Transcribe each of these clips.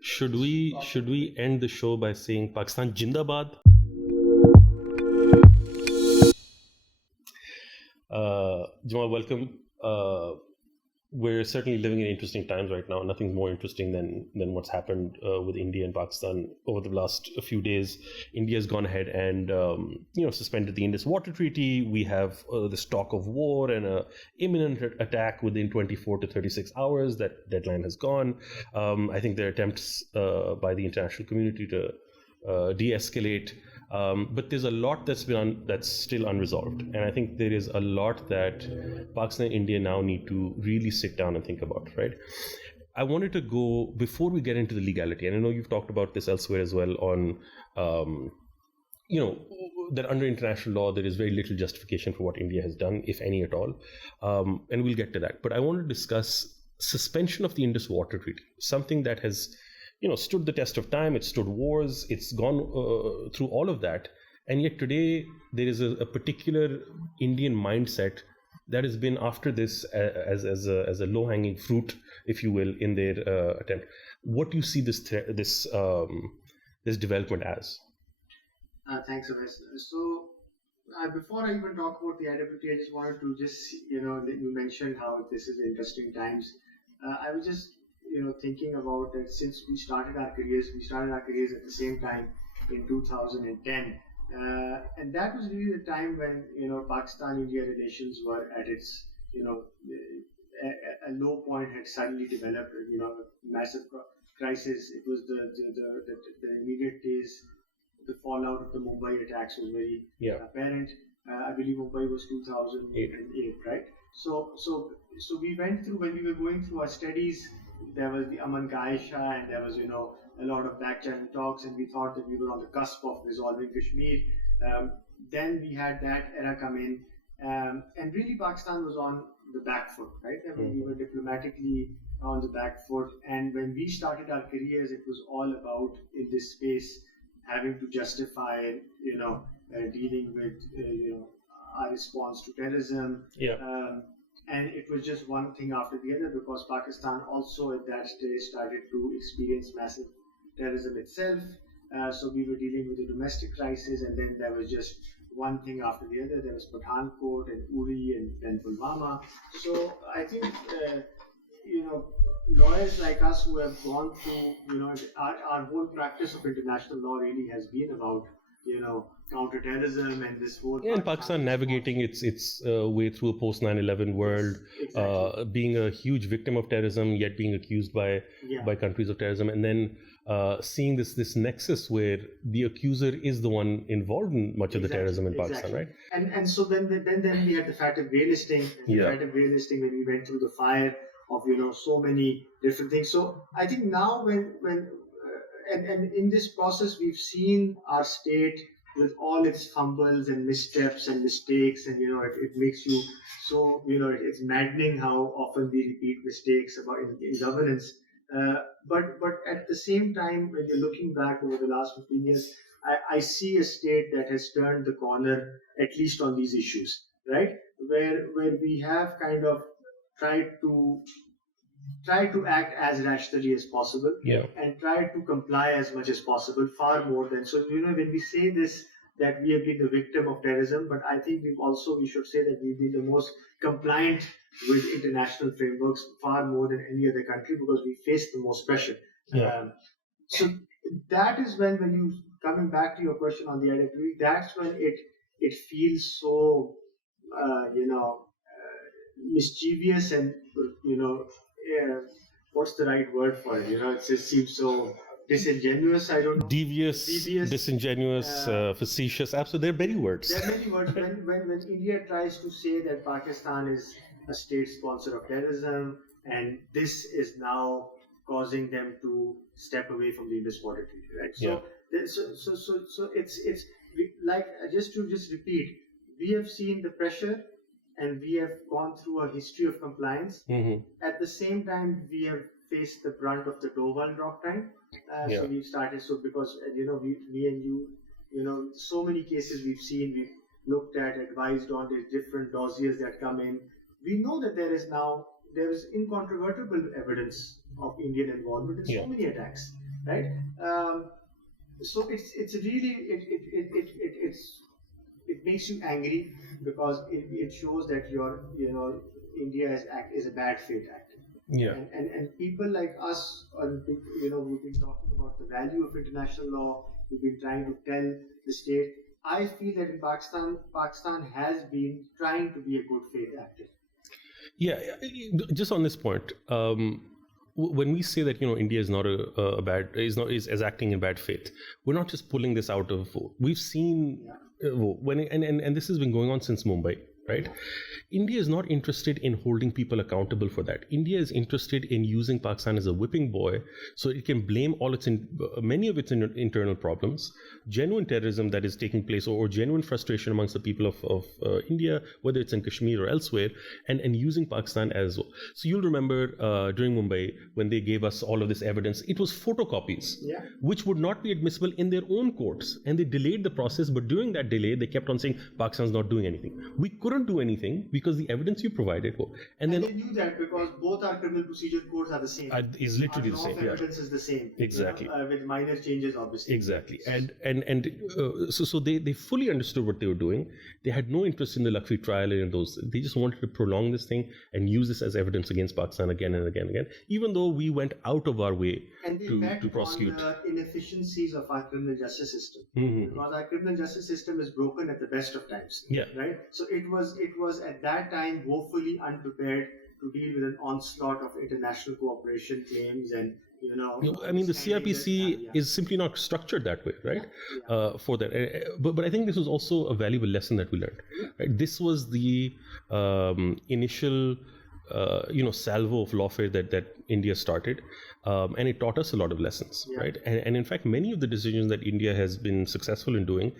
Should we end the show by saying Pakistan Jindabad? Jamal, welcome. We're certainly living in interesting times right now. Nothing's more interesting than what's happened with India and Pakistan over the last few days. India has gone ahead and suspended the Indus Waters Treaty. We have this talk of war and an imminent attack within 24 to 36 hours. That deadline has gone. I think there are attempts by the international community to de-escalate. But there's a lot that's still unresolved, and I think there is a lot that Pakistan and India now need to really sit down and think about. Right? I wanted to go before we get into the legality, and I know you've talked about this elsewhere as well. On that under international law there is very little justification for what India has done, if any at all, and we'll get to that. But I want to discuss suspension of the Indus Waters Treaty, something that has stood the test of time. It stood wars. It's gone through all of that. And yet today there is a particular Indian mindset that has been after this as a low-hanging fruit, if you will, in their attempt. What do you see this development as? Thanks, Oves. So before I even talk about the IWT, I just wanted to you mentioned how this is interesting times. I was just thinking about that since we started our careers at the same time in 2010, and that was really the time when Pakistan-India relations were at its a low point, had suddenly developed, massive crisis. It was the immediate days. The fallout of the Mumbai attacks was very apparent. I believe Mumbai was 2008, right? So we went through, when we were going through our studies, there was the Aman Ka Aisha, and there was a lot of back channel talks, and we thought that we were on the cusp of resolving Kashmir. Then we had that era come in, and really Pakistan was on the back foot, right? I mean, we were diplomatically on the back foot, and when we started our careers, it was all about, in this space, having to justify dealing with our response to terrorism. And it was just one thing after the other, because Pakistan also at that stage started to experience massive terrorism itself. So we were dealing with a domestic crisis, and then there was just one thing after the other. There was Pathankot and Uri and then Pulwama. So I think lawyers like us who have gone through, our whole practice of international law really has been about counterterrorism and this whole. And Pakistan navigating its way through a post 9/11 world, being a huge victim of terrorism, yet being accused by countries of terrorism, and then seeing this nexus where the accuser is the one involved in much of the terrorism in Pakistan, right? And so then we had the fact of greylisting, when we went through the fire of so many different things. So I think now when and in this process we've seen our state with all its fumbles and missteps and mistakes, and it makes you so it's maddening how often we repeat mistakes about in governance. But at the same time, when you're looking back over the last 15 years, I see a state that has turned the corner, at least on these issues, right? Where we have kind of tried to act as rationally as possible, and try to comply as much as possible, far more than. So, when we say this, that we have been the victim of terrorism, but I think we should say that we've been the most compliant with international frameworks, far more than any other country, because we face the most pressure. So that is when you, coming back to your question on the IWT, that's when it feels so, mischievous and, what's the right word for it? It just seems so disingenuous. I don't know. Devious, disingenuous, facetious. Absolutely, there are many words. There are many words. When India tries to say that Pakistan is a state sponsor of terrorism, and this is now causing them to step away from the Indus Waters Treaty, right? So it's like, just to repeat, we have seen the pressure, and we have gone through a history of compliance. At the same time, we have faced the brunt of the Doval drop time. So we've started. So because me and you, so many cases we've seen, we've looked at, advised on. There's different dossiers that come in. We know that there is incontrovertible evidence of Indian involvement in so many attacks, right? So it's really it makes you angry because it shows that India is a bad faith actor. Yeah. And people like us, we've been talking about the value of international law. We've been trying to tell the state. I feel that in Pakistan has been trying to be a good faith actor. Yeah, just on this point, when we say that India is not is acting in bad faith, we're not just pulling this out of. We've seen and this has been going on since Mumbai. Right? India is not interested in holding people accountable for that. India is interested in using Pakistan as a whipping boy so it can blame many of its internal problems, genuine terrorism that is taking place or genuine frustration amongst the people of India, whether it's in Kashmir or elsewhere, and using Pakistan as well. So you'll remember during Mumbai when they gave us all of this evidence, it was photocopies, which would not be admissible in their own courts. And they delayed the process, but during that delay, they kept on saying Pakistan's not doing anything. We couldn't do anything because the evidence you provided. And then they knew that because both our criminal procedure codes are the same. Is literally the same. Evidence is the same. Exactly. With minor changes, obviously. Exactly. So they fully understood what they were doing. They had no interest in the Lawfare trial and those. They just wanted to prolong this thing and use this as evidence against Pakistan again and again and again, even though we went out of our way to prosecute. On the inefficiencies of our criminal justice system. Mm-hmm. Because our criminal justice system is broken at the best of times. Yeah. Right? So it was at that time woefully unprepared to deal with an onslaught of international cooperation claims and I mean, the CRPC is simply not structured that way, right? For that, but I think this was also a valuable lesson that we learned. Right? This was the initial, salvo of lawfare that India started, and it taught us a lot of lessons, right? And in fact, many of the decisions that India has been successful in doing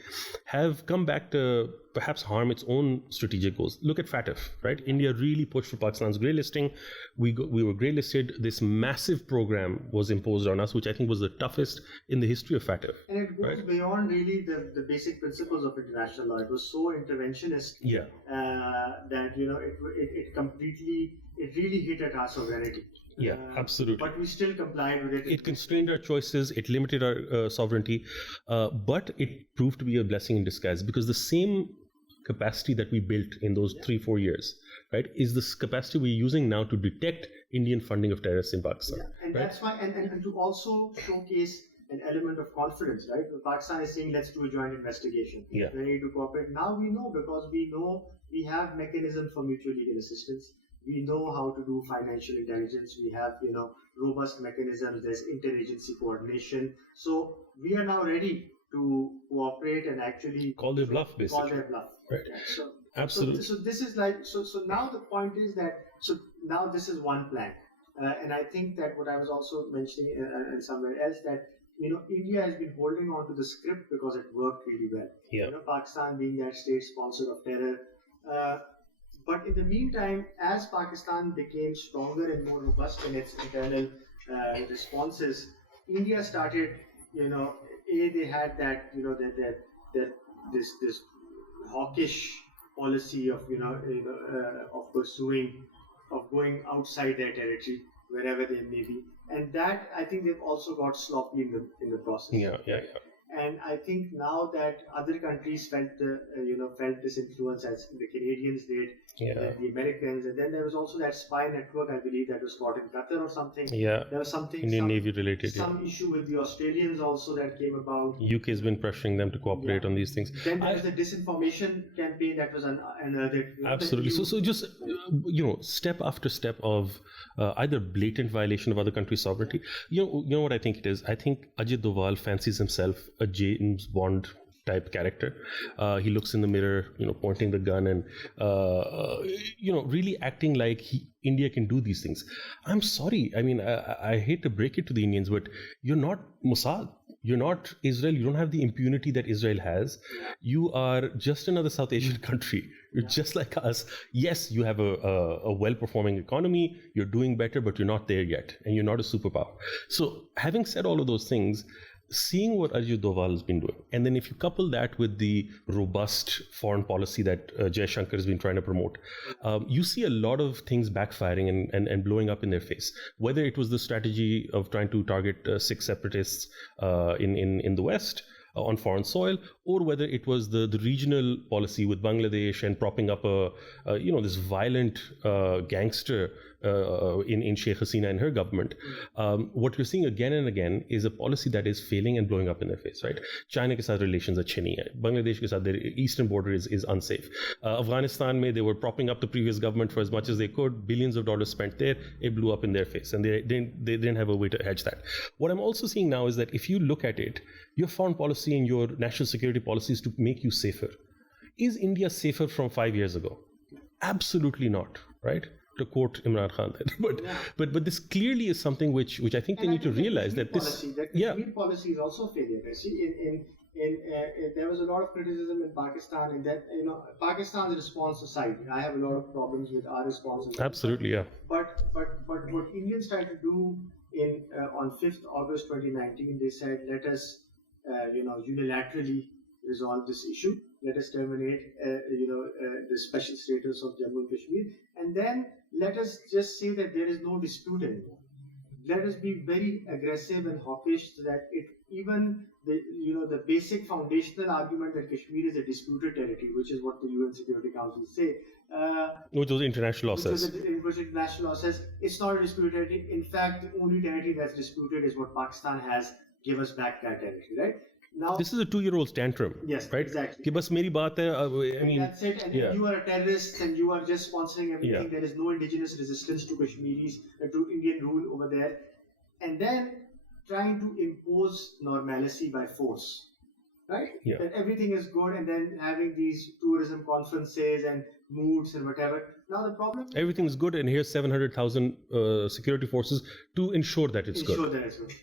have come back to perhaps harm its own strategic goals. Look at FATF, right? India really pushed for Pakistan's grey listing. We were grey listed. This massive program was imposed on us, which I think was the toughest in the history of FATF. And it goes beyond really the basic principles of international law. It was so interventionist that it really hit at our sovereignty. Yeah, absolutely. But we still complied with it. It constrained our choices. It limited our sovereignty. But it proved to be a blessing in disguise because the same capacity that we built in those 3-4 years, right, is this capacity we're using now to detect Indian funding of terrorists in Pakistan. And that's why, and to also showcase an element of confidence, right? Pakistan is saying, let's do a joint investigation. Yeah. We're ready to cooperate. Now we know because we have mechanisms for mutual legal assistance. We know how to do financial intelligence. We have, robust mechanisms. There's interagency coordination. So we are now ready to cooperate and actually call their bluff, basically. Right. So, absolutely. So this is so now the point is that now this is one plan, and I think that what I was also mentioning somewhere else that India has been holding on to the script because it worked really well. Yeah. Pakistan being that state sponsor of terror. But in the meantime, as Pakistan became stronger and more robust in its internal responses, India started, they had that, this hawkish policy of, of going outside their territory, wherever they may be. And that, I think they've also got sloppy in the process. Yeah. And I think now that other countries felt this influence as the Canadians did, the Americans, and then there was also that spy network, I believe, that was caught in Qatar or something. Yeah. There was something Indian Navy related. Some issue with the Australians also that came about. UK has been pressuring them to cooperate on these things. Then there was the disinformation campaign that was another. Absolutely. So just step after step of either blatant violation of other countries' sovereignty. You know what I think it is? I think Ajit Doval fancies himself a James Bond type character. He looks in the mirror, pointing the gun and, really acting like India can do these things. I'm sorry. I mean, I hate to break it to the Indians, but you're not Mossad. You're not Israel. You don't have the impunity that Israel has. You are just another South Asian country. You're just like us. Yes, you have a well-performing economy. You're doing better, but you're not there yet. And you're not a superpower. So having said all of those things, seeing what Ajit Doval has been doing, and then if you couple that with the robust foreign policy that Jay Shankar has been trying to promote, you see a lot of things backfiring and blowing up in their face. Whether it was the strategy of trying to target Sikh separatists in the West, on foreign soil, or whether it was the regional policy with Bangladesh and propping up this violent gangster in Sheikh Hasina and her government. What we're seeing again and again is a policy that is failing and blowing up in their face, right? China ke saath relations अच्छे नहीं है. Bangladesh ke saath their eastern border is unsafe. Afghanistan mein, they were propping up the previous government for as much as they could. Billions of dollars spent there. It blew up in their face, and they didn't have a way to hedge that. What I'm also seeing now is that if you look at it, your foreign policy and your national security policy is to make you safer. Is India safer from 5 years ago? Absolutely not, right? To quote Imran Khan, but this clearly is something which I think they need to realize that this policy is also a failure. See, there was a lot of criticism in Pakistan, in that Pakistan's response aside, I have a lot of problems with our response. Absolutely, yeah. But what Indians tried to do on 5th August 2019, they said, let us unilaterally resolve this issue. Let us terminate the special status of Jammu and Kashmir, and then let us just say that there is no dispute anymore. Let us be very aggressive and hawkish so that the basic foundational argument that Kashmir is a disputed territory, which is what the UN Security Council say, which was international law says. Which international law says it's not a disputed territory. In fact, the only territory that's disputed is what Pakistan has. Give us back that territory, right? Now, this is a 2-year-old's tantrum. Yes, right? Exactly. Ki bas meri baat hai, I mean, that's it. And you are a terrorist, and you are just sponsoring everything. Yeah. There is no indigenous resistance to Kashmiris, to Indian rule over there, and then trying to impose normalcy by force, right? Yeah. That everything is good, and then having these tourism conferences and moods and whatever. Now the problem. Everything is good, and here's 700,000 security forces to ensure that it's good.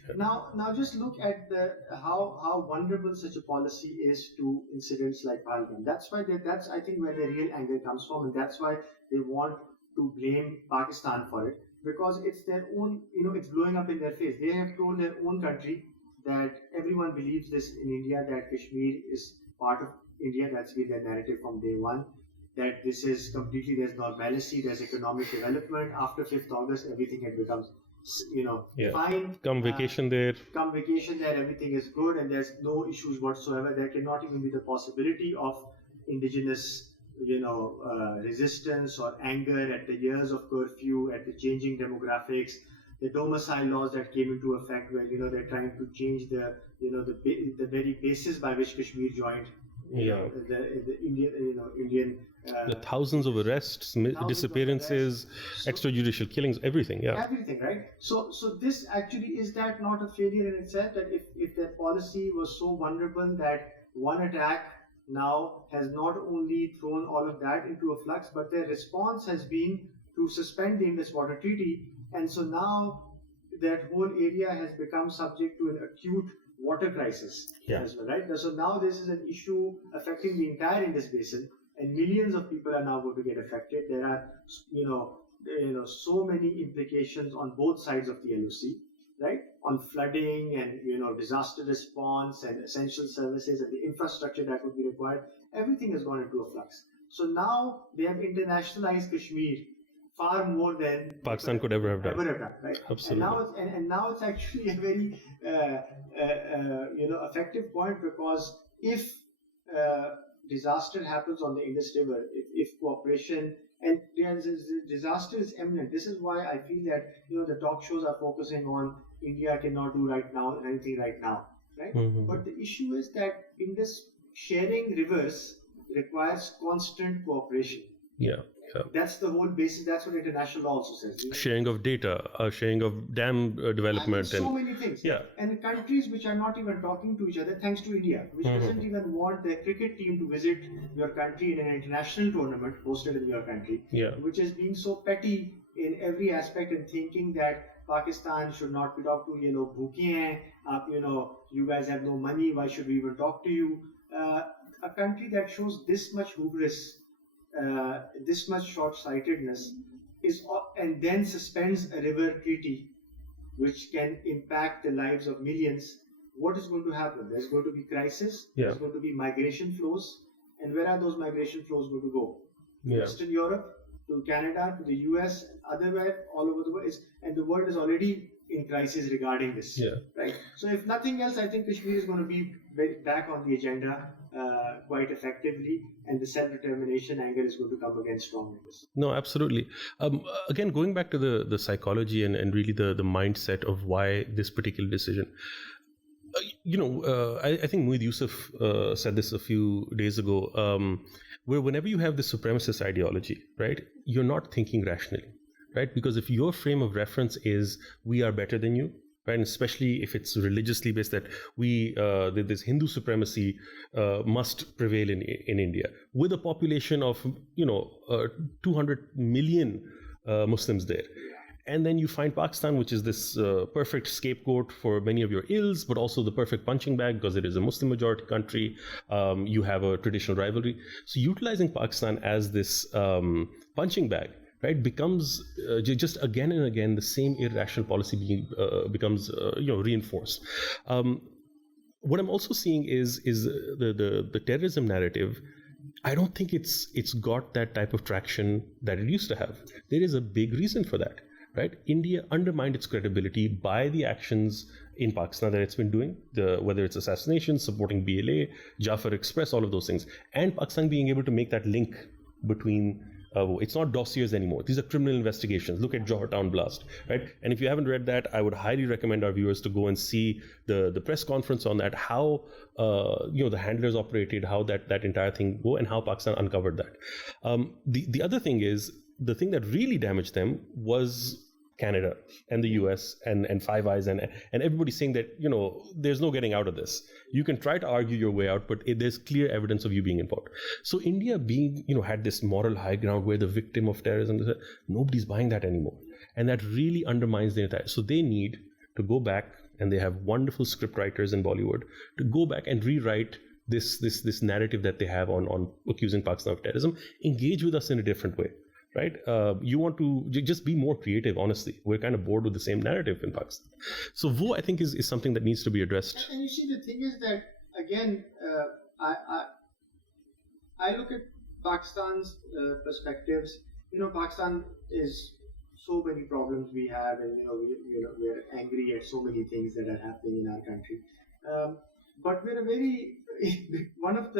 Yeah. Now just look at how vulnerable such a policy is to incidents like Pahalgam. That's why that's I think where the real anger comes from, and that's why they want to blame Pakistan for it, because it's their own. It's blowing up in their face. They have told their own country that everyone believes this in India, that Kashmir is part of India. That's been their narrative from day one. That this is completely, there's normalcy, there's economic development. After 5th August, everything had become, fine. Come vacation there, everything is good, and there's no issues whatsoever. There cannot even be the possibility of indigenous, resistance or anger at the years of curfew, at the changing demographics, the domicile laws that came into effect, where they're trying to change the very basis by which Kashmir joined. The Indian. The thousands of arrests, disappearances, extrajudicial killings, everything. Yeah. Everything, right? So this actually, is that not a failure in itself? That if their policy was so vulnerable that one attack now has not only thrown all of that into a flux, but their response has been to suspend the Indus Waters Treaty, and so now that whole area has become subject to an acute water crisis as well, right? So now this is an issue affecting the entire Indus Basin, and millions of people are now going to get affected. There are, so many implications on both sides of the LOC, right? On flooding and, disaster response and essential services and the infrastructure that would be required. Everything has gone into a flux. So now they have internationalized Kashmir far more than Pakistan could ever have done. Right? Absolutely. And now it's actually a very effective point, because if disaster happens on the Indus River, if cooperation, and disaster is imminent. This is why I feel that the talk shows are focusing on India cannot do anything right now, right? Mm-hmm. But the issue is that Indus sharing rivers requires constant cooperation. Yeah. That's the whole basis. That's what international law also says. Sharing of data, sharing of dam development, so many things. Yeah. And the countries which are not even talking to each other, thanks to India, which doesn't even want their cricket team to visit your country in an international tournament hosted in your country, which is being so petty in every aspect and thinking that Pakistan should not be talked to. Bhuki hain, you guys have no money. Why should we even talk to you? A country that shows this much hubris, this much short-sightedness, and then suspends a river treaty which can impact the lives of millions, what is going to happen? There's going to be crisis. Yeah. There's going to be migration flows. And where are those migration flows going to go? Yeah. Western Europe, to Canada, to the US, otherwhere, all over the world. And the world is already in crisis regarding this. Yeah. Right. So if nothing else, I think Kashmir is going to be back on the agenda quite effectively, and the self-determination angle is going to come again strong in this. No, absolutely. Again, going back to the psychology and really the mindset of why this particular decision. I think Muid Yusuf said this a few days ago, where whenever you have this supremacist ideology, right, you're not thinking rationally, right? Because if your frame of reference is we are better than you, right, and especially if it's religiously based, that this Hindu supremacy must prevail in India with a population of 200 million Muslims there. And then you find Pakistan, which is this perfect scapegoat for many of your ills, but also the perfect punching bag because it is a Muslim majority country. You have a traditional rivalry. So utilizing Pakistan as this punching bag, right, becomes just again and again the same irrational policy becomes reinforced. What I'm also seeing is the terrorism narrative. I don't think it's got that type of traction that it used to have. There is a big reason for that. Right, India undermined its credibility by the actions in Pakistan that it's been doing, whether it's assassinations, supporting BLA, Jafar Express, all of those things, and Pakistan being able to make that link between. It's not dossiers anymore. These are criminal investigations. Look at Johor Town blast, right? And if you haven't read that, I would highly recommend our viewers to go and see the press conference on that, how the handlers operated, how that entire thing go, and how Pakistan uncovered that. The other thing is, the thing that really damaged them was Canada and the US and Five Eyes and everybody saying that, there's no getting out of this. You can try to argue your way out, but there's clear evidence of you being involved. So India being, had this moral high ground where the victim of terrorism, nobody's buying that anymore. And that really undermines the entire. So they need to go back, and they have wonderful script writers in Bollywood, to go back and rewrite this narrative that they have on accusing Pakistan of terrorism, engage with us in a different way. Right? You want to just be more creative, honestly. We're kind of bored with the same narrative in Pakistan. So I think is something that needs to be addressed. And you see, the thing is that, again, I look at Pakistan's perspectives. Pakistan is so many problems we have, and, we're angry at so many things that are happening in our country. But we're a very, one of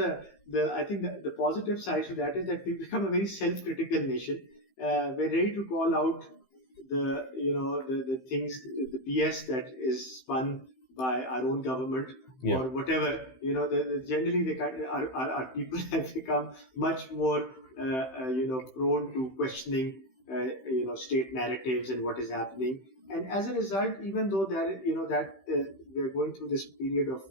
I think the positive side to that is that we've become a very self-critical nation. We're ready to call out the things, the BS that is spun by our own government, or whatever. Generally our people have become much more prone to questioning state narratives and what is happening. And as a result, even though we're going through this period of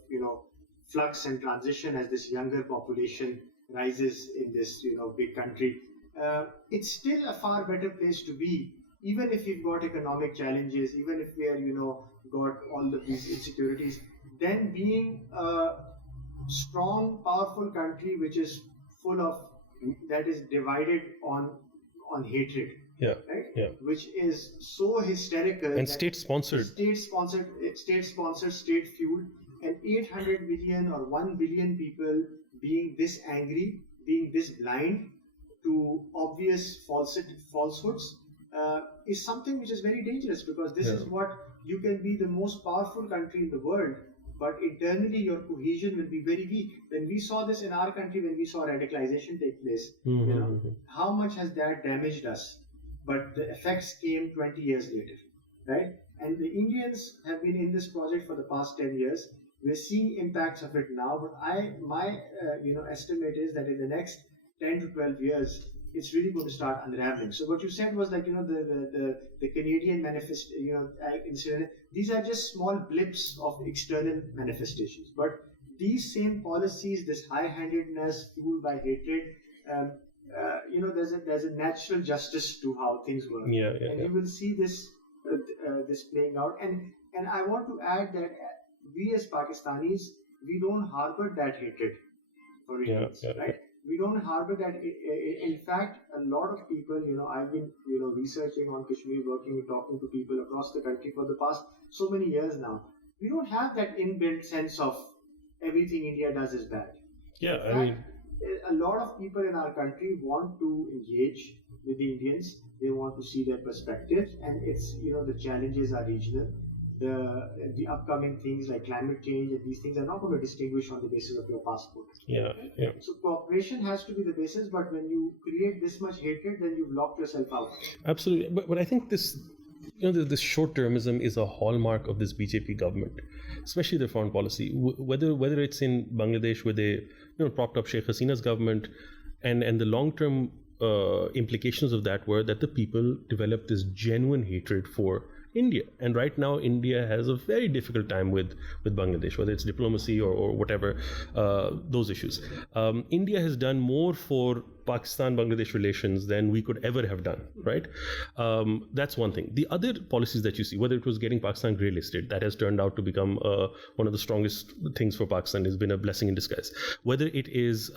flux and transition as this younger population rises in this big country, it's still a far better place to be, even if we've got economic challenges, even if we are got all of these insecurities, than being a strong, powerful country which is that is divided on hatred. Yeah, right? Yeah. Which is so hysterical. And state-sponsored. State-sponsored, state-fueled, and 800 million or 1 billion people being this angry, being this blind to obvious falsehoods, is something which is very dangerous, because this is what you can be the most powerful country in the world, but internally your cohesion will be very weak. When we saw this in our country, when we saw radicalization take place, how much has that damaged us? But the effects came 20 years later, right? And the Indians have been in this project for the past 10 years. We're seeing impacts of it now, but my estimate is that in the next 10 to 12 years, it's really going to start unraveling. So what you said was like, the Canadian manifest, incident. These are just small blips of external manifestations. But these same policies, this high-handedness fueled by hatred, there's a natural justice to how things work. You will see this playing out. And I want to add that we as Pakistanis, we don't harbor that hatred for Indians, right? We don't harbor that. In fact, a lot of people, I've been, researching on Kashmir, working, talking to people across the country for the past so many years now. we don't have that inbuilt sense of everything India does is bad. Yeah, In fact, a lot of people in our country want to engage with the Indians. They want to see their perspectives, and it's, the challenges are regional. The upcoming things like climate change and these things are not going to distinguish on the basis of your passport. Yeah. So cooperation has to be the basis, but when you create this much hatred, then you've locked yourself out. Absolutely, but I think this, this short-termism is a hallmark of this BJP government, especially their foreign policy. Whether it's in Bangladesh, where they propped up Sheikh Hasina's government, and the long-term implications of that were that the people developed this genuine hatred for India. And right now, India has a very difficult time with Bangladesh, whether it's diplomacy or whatever, those issues. India has done more for Pakistan-Bangladesh relations than we could ever have done, right? That's one thing. The other policies that you see, whether it was getting Pakistan grey listed, that has turned out to become one of the strongest things for Pakistan. It's been a blessing in disguise. Whether it is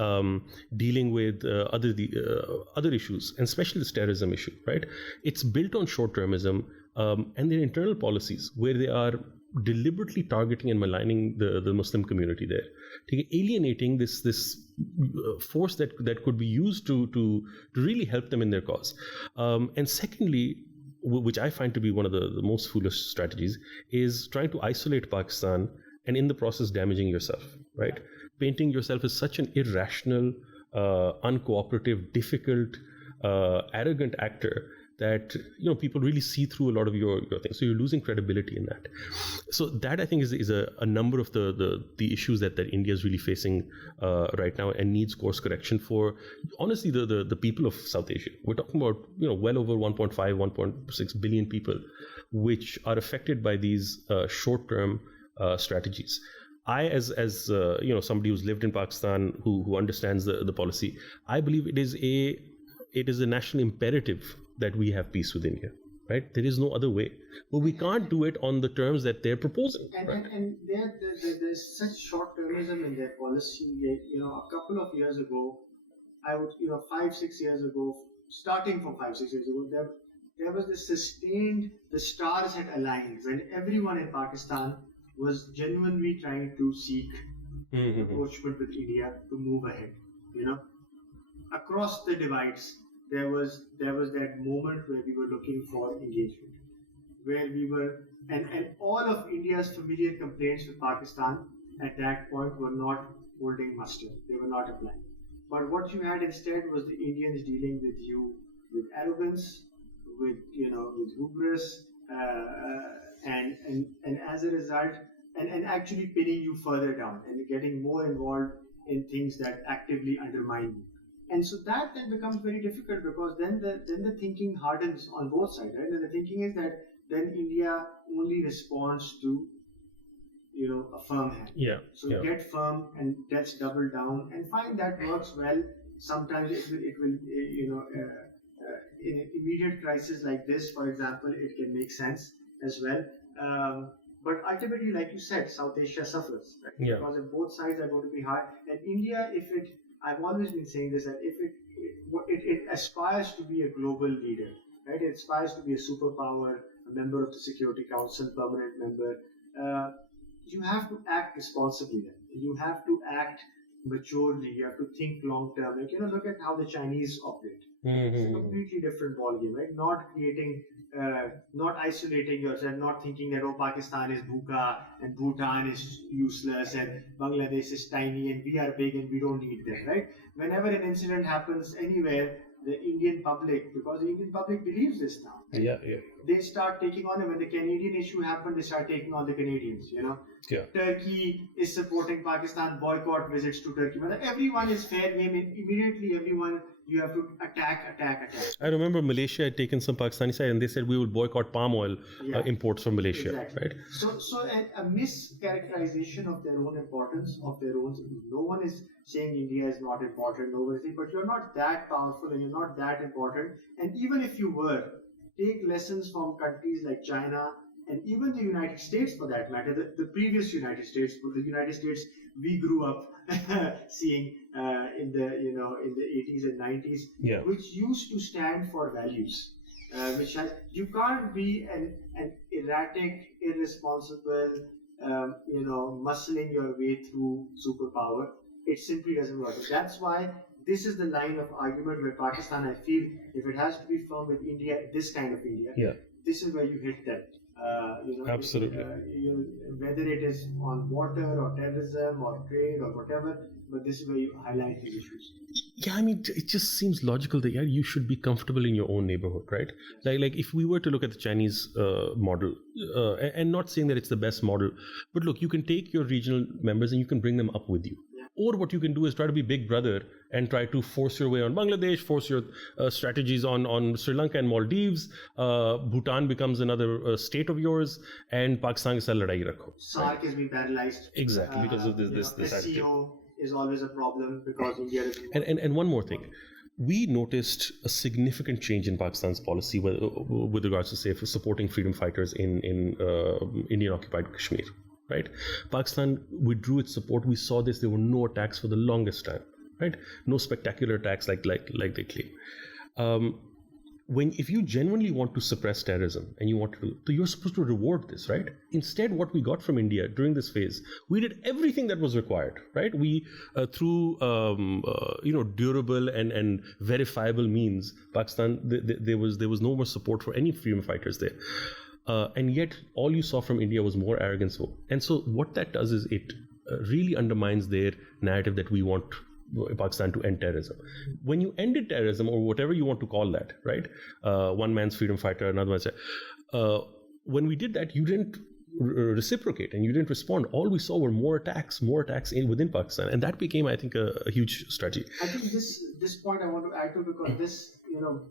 dealing with other issues, and especially this terrorism issue, right? It's built on short-termism and their internal policies, where they are deliberately targeting and maligning the Muslim community there, alienating this force that could be used to really help them in their cause. And secondly, which I find to be one of the most foolish strategies, is trying to isolate Pakistan and in the process damaging yourself, right? Painting yourself as such an irrational, uncooperative, difficult, arrogant actor that people really see through a lot of your things. So you're losing credibility in that. So that, I think, is a number of the issues that India is really facing right now, and needs course correction for, honestly, the people of South Asia. We're talking about well over 1.5, 1.6 billion people, which are affected by these short-term strategies. I, as somebody who's lived in Pakistan, who understands the policy, I believe it is a national imperative that we have peace with India, right? There is no other way. But we can't do it on the terms that they're proposing. And there's such short-termism in their policy. A couple of years ago, 5-6 years ago, starting from 5-6 years ago, there was this sustained, the stars had aligned when everyone in Pakistan was genuinely trying to seek approachment with India to move ahead. Across the divides, there was that moment where we were looking for engagement, where we were, and all of India's familiar complaints with Pakistan at that point were not holding muster. They were not applying. But what you had instead was the Indians dealing with you with arrogance, with hubris, and as a result, and actually pinning you further down and getting more involved in things that actively undermine you. And so that then becomes very difficult, because then the thinking hardens on both sides, right? And the thinking is that then India only responds to a firm hand. Get firm and let's double down, and find that works well. Sometimes it will in immediate crisis like this, for example, it can make sense as well. But ultimately, like you said, South Asia suffers, right? Because if both sides are going to be hard, and India, I've always been saying this, that if it aspires to be a global leader, right? It aspires to be a superpower, a member of the Security Council, permanent member. You have to act responsibly then. You have to act maturely. You have to think long term. Look at how the Chinese operate. It's a completely different ballgame, right? Not creating, not isolating yourself, not thinking that Pakistan is bhuka and Bhutan is useless and Bangladesh is tiny and we are big and we don't need them, right? Whenever an incident happens anywhere, the Indian public, because the Indian public believes this now, they start taking on it. When the Canadian issue happened, they start taking on the Canadians, Turkey is supporting Pakistan, boycott visits to Turkey. Everyone is fair game. Immediately, everyone, you have to attack. I remember Malaysia had taken some Pakistani side, and they said we will boycott palm oil imports from Malaysia. Exactly. Right? So a mischaracterization of their own importance, of their own. No one is saying India is not important. No one is saying, but you're not that powerful and you're not that important. And even if you were, take lessons from countries like China and even the United States, for that matter, the previous United States, we grew up seeing in the 80s and 90s, which used to stand for values. You can't be an erratic, irresponsible, muscling your way through superpower. It simply doesn't work. That's why this is the line of argument where Pakistan, I feel, if it has to be firm with India, this kind of India, this is where you hit them. Absolutely. Whether it is on water or terrorism or trade or whatever, but this is where you highlight these issues. Yeah, I mean, it just seems logical that you should be comfortable in your own neighborhood, right? Like if we were to look at the Chinese model, and not saying that it's the best model, but look, you can take your regional members and you can bring them up with you. Or what you can do is try to be big brother and try to force your way on Bangladesh, force your strategies on Sri Lanka and Maldives. Bhutan becomes another state of yours, and Pakistan ke saath ladai rakho. SARC has been paralyzed. Exactly, because of this SCO is always a problem because India is... And one more thing. We noticed a significant change in Pakistan's policy with regards to, say, for supporting freedom fighters in Indian-occupied Kashmir. Right, Pakistan withdrew its support. We saw this. There were no attacks for the longest time. Right, no spectacular attacks like they claim. If you genuinely want to suppress terrorism and you want to, so you're supposed to reward this, right? Instead, what we got from India during this phase, we did everything that was required, right? We through durable and verifiable means, Pakistan there was no more support for any freedom fighters there. And yet all you saw from India was more arrogance. And so what that does is it really undermines their narrative that we want Pakistan to end terrorism. When you ended terrorism, or whatever you want to call that, right? One man's freedom fighter, another man's... when we did that, you didn't reciprocate and you didn't respond. All we saw were more attacks within Pakistan. And that became, I think, a huge strategy. I think this point I want to add to, because this,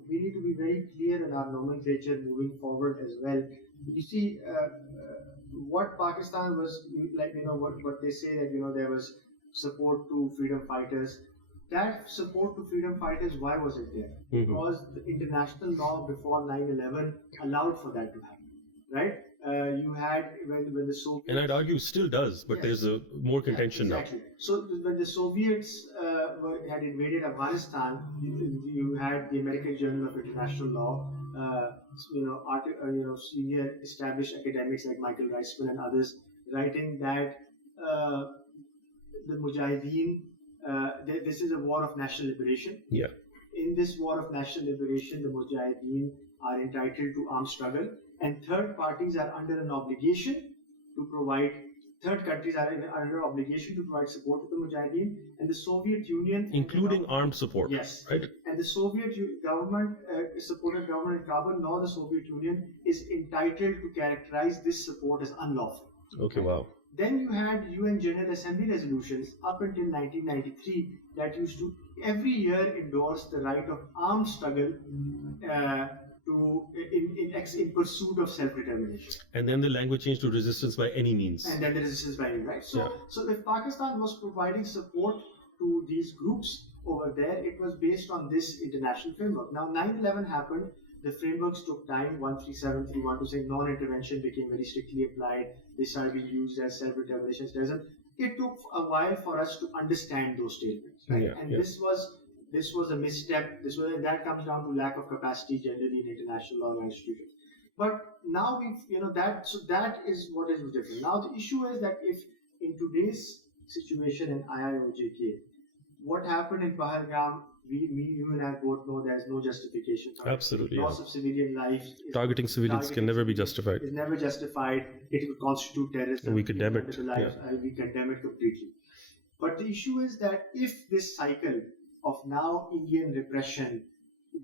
we need to be very clear in our nomenclature moving forward as well. You see, what Pakistan was like, what they say that, there was support to freedom fighters. That support to freedom fighters, why was it there? Mm-hmm. Because the international law before 9/11 allowed for that to happen, right? You had when the Soviets... And I'd argue still does, but there's a more contention now. So when the Soviets had invaded Afghanistan, you had the American Journal of International Law, senior established academics like Michael Reisman and others writing that the Mujahideen, this is a war of national liberation. Yeah. In this war of national liberation, the Mujahideen are entitled to armed struggle, and third parties are under an obligation to provide, third countries are under obligation to provide support to the Mujahideen, and the Soviet Union... Including armed support. Yes. Right. And the Soviet government, supported government in Kabul, now the Soviet Union is entitled to characterize this support as unlawful. Okay, wow. Then you had UN General Assembly resolutions up until 1993 that used to every year endorse the right of armed struggle in pursuit of self-determination. And then the language changed to resistance by any means. And then the resistance by any means, right? So if Pakistan was providing support to these groups over there, it was based on this international framework. Now 9/11 happened. The frameworks took time. 13731 to say non-intervention became very strictly applied. They started being used as self-determination terrorism. It took a while for us to understand those statements, right? This was a misstep. That comes down to lack of capacity generally in international law and institutions. But now that is what is different. Now the issue is that if in today's situation in IIOJK, what happened in Pahalgam, you and I both know there's no justification. Absolutely. Loss of civilian lives. Targeting civilians can never be justified. It's never justified. It would constitute terrorism. And we condemn it. We condemn it completely. But the issue is that if this cycle of now Indian repression,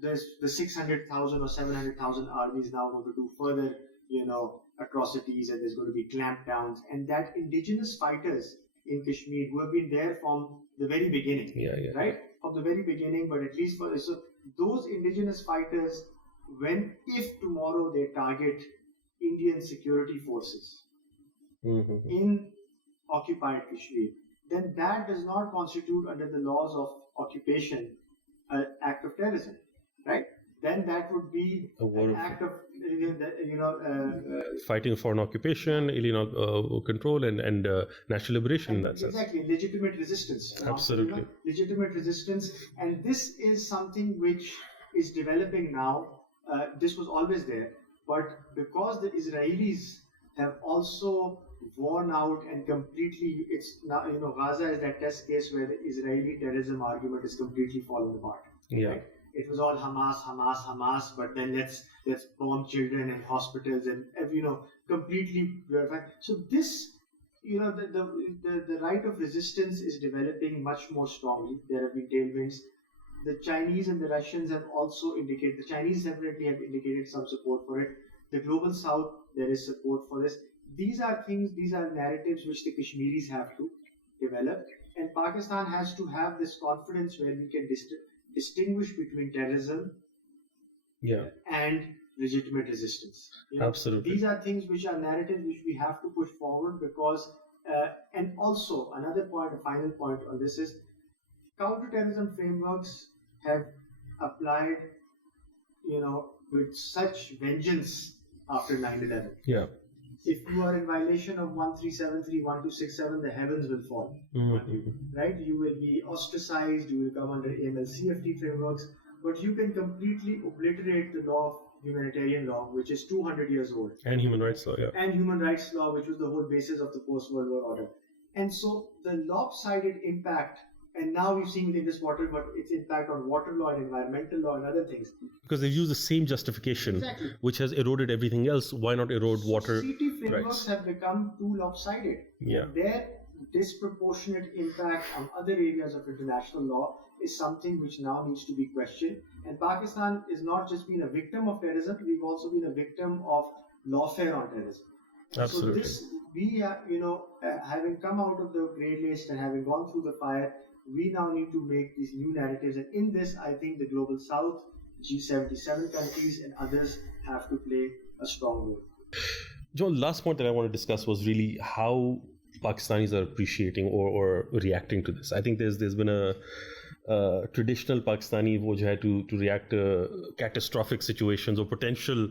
there's the 600,000 or 700,000 armies now going to do further, atrocities, and there's going to be clampdowns, and that indigenous fighters in Kashmir who have been there from the very beginning, right? From the very beginning, but at least those indigenous fighters, if tomorrow they target Indian security forces in occupied Kashmir, then that does not constitute under the laws of occupation an act of terrorism, right? Then that would be an act of fighting for an occupation, alien control, and national liberation in that sense. Exactly, legitimate resistance. Absolutely. Legitimate resistance, and this is something which is developing now. This was always there, but because the Israelis have also worn out and completely, it's now, Gaza is that test case where the Israeli terrorism argument is completely falling apart. Yeah. Right? It was all Hamas, but then let's bomb children and hospitals and completely glorified. So this, the right of resistance is developing much more strongly. There have been tailwinds. The Chinese and the Russians have also indicated. The Chinese definitely have indicated some support for it. The global South, there is support for this. These are narratives which the Kashmiris have to develop, and Pakistan has to have this confidence where we can distinguish between terrorism and legitimate resistance. Absolutely. These are things which are narratives which we have to push forward because, and also another point, a final point on this is counterterrorism frameworks have applied, with such vengeance after 9/11. Yeah. If you are in violation of 1373, 1267, the heavens will fall. Right? You will be ostracized, you will come under AML-CFT frameworks, but you can completely obliterate the law of humanitarian law, which is 200 years old. And human rights law, And human rights law, which was the whole basis of the post-World War order. And so the lopsided impact, and now we've seen with Indus Water, but its impact on water law and environmental law and other things. Because they've used the same justification, which has eroded everything else. Why not erode water CT frameworks rights? have become too lopsided. Yeah. Their disproportionate impact on other areas of international law is something which now needs to be questioned. And Pakistan is not just been a victim of terrorism, we've also been a victim of lawfare on terrorism. Absolutely. So this, we, having come out of the grey list and having gone through the fire, we now need to make these new narratives. And in this, I think the Global South, G77 countries and others have to play a strong role. John, last point that I want to discuss was really how Pakistanis are appreciating or reacting to this. I think there's been a traditional Pakistani wo jo hai to react to catastrophic situations or potential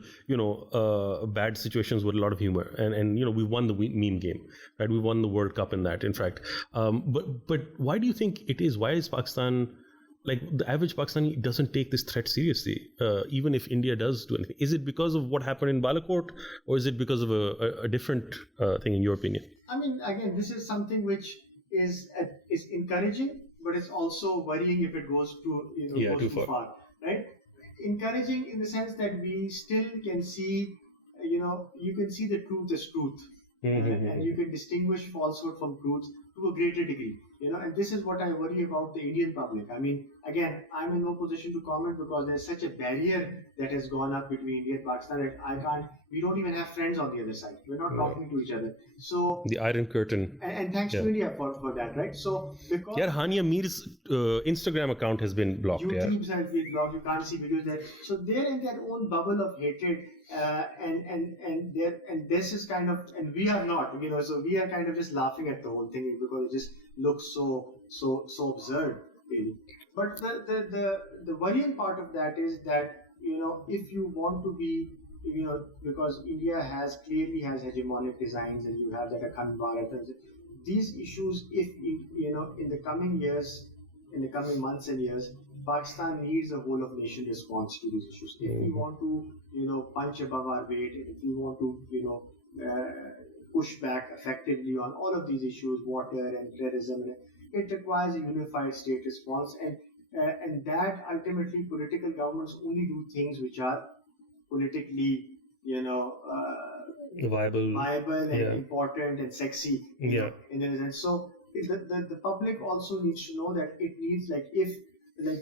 bad situations with a lot of humor, and we won the meme game, right? We won the World Cup in that, in fact. But why do you think it is? Why is Pakistan, like the average Pakistani, doesn't take this threat seriously, even if India does do anything? Is it because of what happened in Balakot, or is it because of a different thing, in your opinion? I mean, again, this is something which is encouraging, but it's also worrying if it goes too far, right? Encouraging in the sense that we still can see, you can see the truth as truth, and you can distinguish falsehood from truth to a greater degree. And this is what I worry about the Indian public. I mean, again, I'm in no position to comment because there's such a barrier that has gone up between India and Pakistan that we don't even have friends on the other side. We're not talking to each other. So the Iron Curtain. And thanks to India for that, right? So because Hania Meer's Instagram account has been blocked. YouTube's has been blocked. You can't see videos there. So they're in their own bubble of hatred, and this is kind of, and we are not. So we are kind of just laughing at the whole thing because it just looks so absurd, really. But the worrying part of that is that if you want to be, because India clearly has hegemonic designs, and you have that Akhand Bharat, and these issues, if in the coming years, in the coming months and years, Pakistan needs a whole of nation response to these issues. If we want to punch above our weight, if we want to push back effectively on all of these issues, water and terrorism, it requires a unified state response, and that ultimately political governments only do things which are politically viable and important and sexy in a sense. So the public also needs to know that it needs,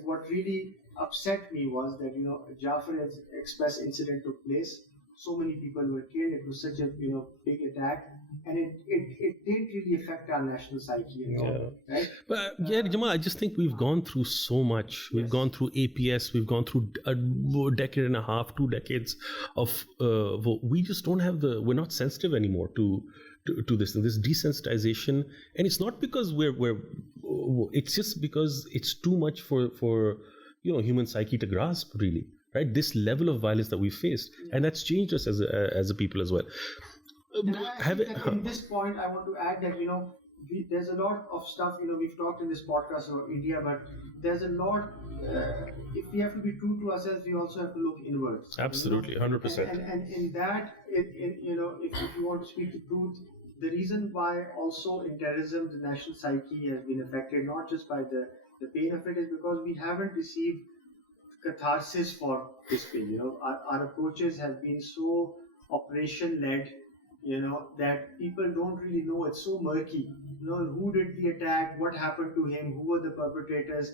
what really upset me was that Jafar Express incident took place. So many people were killed. It was such a big attack, and it didn't really affect our national psyche at all, right? But Jamal, I just think we've gone through so much. We've gone through APS. We've gone through a decade and a half, 2 decades of. We just don't have we're not sensitive anymore to this desensitization, and it's not because we're. It's just because it's too much for human psyche to grasp, really. Right, this level of violence that we faced, and that's changed us as a people as well. In this point, I want to add that there's a lot of stuff we've talked in this podcast about India, but there's a lot. If we have to be true to ourselves, we also have to look inwards. Absolutely, 100%. And in that, if you want to speak the truth, the reason why also in terrorism the national psyche has been affected not just by the pain of it is because we haven't received catharsis for this pain. Our approaches have been so operation led, that people don't really know. It's so murky. Who did the attack? What happened to him? Who were the perpetrators?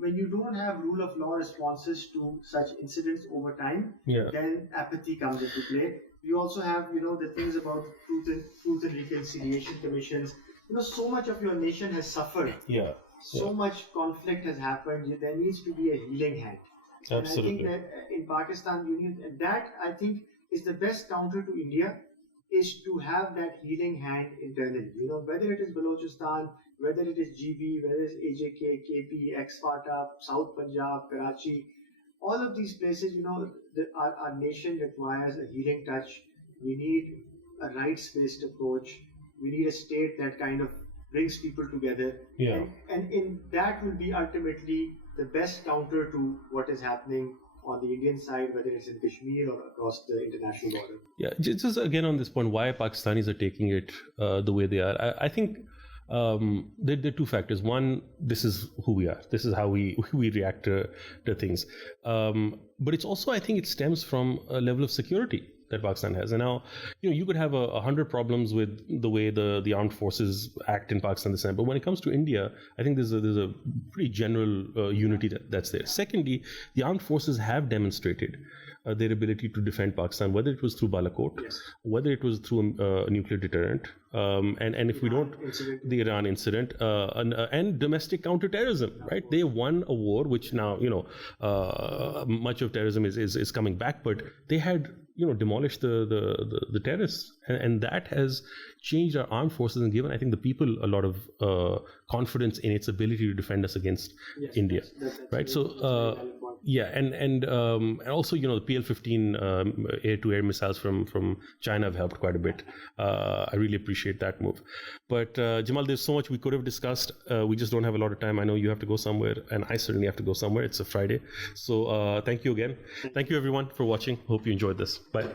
When you don't have rule of law responses to such incidents over time, then apathy comes into play. We also have, the things about truth and reconciliation commissions. So much of your nation has suffered. So much conflict has happened. There needs to be a healing hand. Absolutely. And I think that in Pakistan, that I think is the best counter to India, is to have that healing hand internally. Whether it is Balochistan, whether it is GB, whether it is AJK, KP, Ex-Fata, South Punjab, Karachi, all of these places, our nation requires a healing touch. We need a rights-based approach. We need a state that kind of brings people together. And in that will be ultimately the best counter to what is happening on the Indian side, whether it's in Kashmir or across the international border. Yeah, just again on this point, why Pakistanis are taking it the way they are. I think there are two factors. One, this is who we are. This is how we react to things. But it's also, I think it stems from a level of security that Pakistan has. And now, you could have 100 problems with the way the armed forces act in Pakistan this time. But when it comes to India, I think there's a pretty general unity that's there. Secondly, the armed forces have demonstrated their ability to defend Pakistan, whether it was through Balakot, whether it was through a nuclear deterrent, and if we don't, the Iran incident, and domestic counterterrorism, right? They won a war, which now, much of terrorism is coming back, but they had, demolished the terrorists, and that has changed our armed forces and given, I think, the people a lot of confidence in its ability to defend us against India, right? So. Yeah, and also, the PL-15 air-to-air missiles from China have helped quite a bit. I really appreciate that move. But Jamal, there's so much we could have discussed. We just don't have a lot of time. I know you have to go somewhere, and I certainly have to go somewhere. It's a Friday. So thank you again. Thank you, everyone, for watching. Hope you enjoyed this. Bye.